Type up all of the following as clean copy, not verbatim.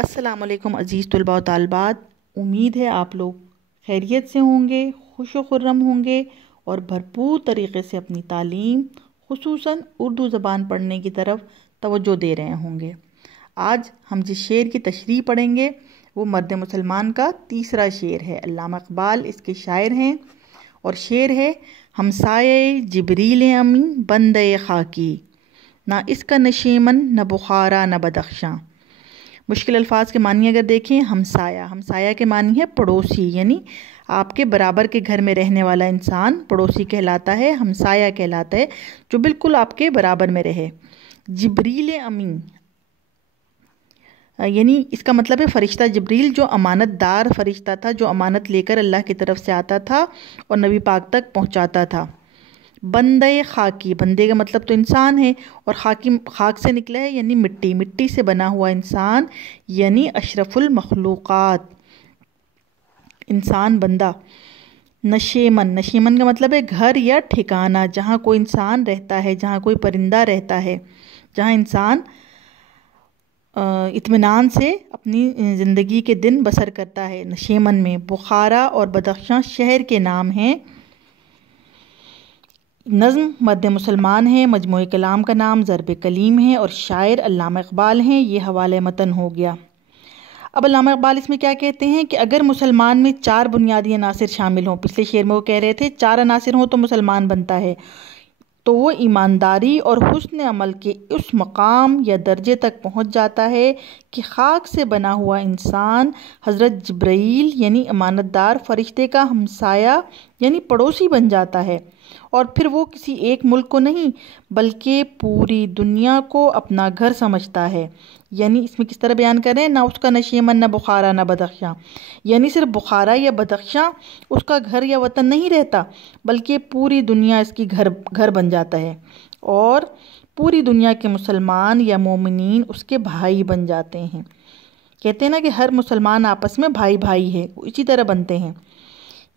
السلام علیکم عزیز طلباء و طالبات، امید ہے آپ لوگ خیریت سے ہوں گے، خوش و خرم ہوں گے اور بھرپور طریقے سے اپنی تعلیم خصوصاً اردو زبان پڑھنے کی طرف توجہ دے رہے ہوں گے۔ آج ہم جس شعر کی تشریح پڑھیں گے وہ مرد مسلمان کا تیسرا شعر ہے۔ علامہ اقبال اس کے شاعر ہیں اور شعر ہے: ہمسائے جبریل امی بندے خاکی، نہ اس کا نشیمن نہ بخارا نہ بدخشاں۔ مشکل الفاظ کے معنی اگر دیکھیں، ہمسایہ کے معنی ہے پڑوسی، یعنی آپ کے برابر کے گھر میں رہنے والا انسان پڑوسی کہلاتا ہے، ہمسایہ کہلاتا ہے جو بالکل آپ کے برابر میں رہے۔ جبریل امی یعنی اس کا مطلب ہے فرشتہ جبریل، جو امانت دار فرشتہ تھا، جو امانت لے کر اللہ کی طرف سے آتا تھا اور نبی پاک تک پہنچاتا تھا۔ بندے خاکی، بندے کا مطلب تو انسان ہے اور خاکی خاک سے نکلا ہے یعنی مٹی، مٹی سے بنا ہوا انسان یعنی اشرف المخلوقات، انسان بندہ۔ نشیمن، نشیمن کا مطلب ہے گھر یا ٹھکانہ، جہاں کوئی انسان رہتا ہے، جہاں کوئی پرندہ رہتا ہے، جہاں انسان اطمینان سے اپنی زندگی کے دن بسر کرتا ہے، نشیمن میں۔ بخارا اور بدخشاں شہر کے نام ہیں۔ نظم مرد مسلمان ہے، مجموعہ کلام کا نام ضرب کلیم ہے اور شاعر علامہ اقبال ہیں۔ یہ حوالہ متن ہو گیا۔ اب علامہ اقبال اس میں کیا کہتے ہیں کہ اگر مسلمان میں 4 بنیادی عناصر شامل ہوں، پچھلے شعر میں وہ کہہ رہے تھے 4 عناصر ہوں تو مسلمان بنتا ہے، تو وہ ایمانداری اور حسن عمل کے اس مقام یا درجے تک پہنچ جاتا ہے کہ خاک سے بنا ہوا انسان حضرت جبرائیل یعنی امانت دار فرشتے کا ہمسایہ یعنی پڑوسی بن جاتا ہے، اور پھر وہ کسی ایک ملک کو نہیں بلکہ پوری دنیا کو اپنا گھر سمجھتا ہے۔ یعنی اس میں کس طرح بیان کریں، نہ اس کا نشیمن نہ بخارا نہ بدخشاں، یعنی صرف بخارا یا بدخشاں اس کا گھر یا وطن نہیں رہتا بلکہ پوری دنیا اس کی گھر بن جاتا ہے، اور پوری دنیا کے مسلمان یا مومنین اس کے بھائی بن جاتے ہیں۔ کہتے ہیں نا کہ ہر مسلمان آپس میں بھائی بھائی ہے، اسی طرح بنتے ہیں۔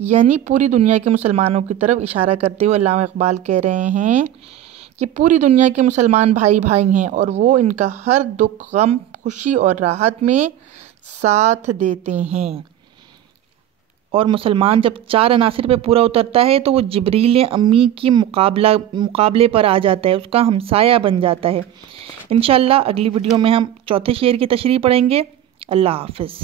یعنی پوری دنیا کے مسلمانوں کی طرف اشارہ کرتے ہوئے علامہ اقبال کہہ رہے ہیں کہ پوری دنیا کے مسلمان بھائی بھائی ہیں اور وہ ان کا ہر دکھ، غم، خوشی اور راحت میں ساتھ دیتے ہیں۔ اور مسلمان جب 4 عناصر پہ پورا اترتا ہے تو وہ جبریل امی کی مقابلے پر آ جاتا ہے، اس کا ہمسایہ بن جاتا ہے۔ انشاءاللہ اگلی ویڈیو میں ہم چوتھے شعر کی تشریح پڑھیں گے۔ اللہ حافظ۔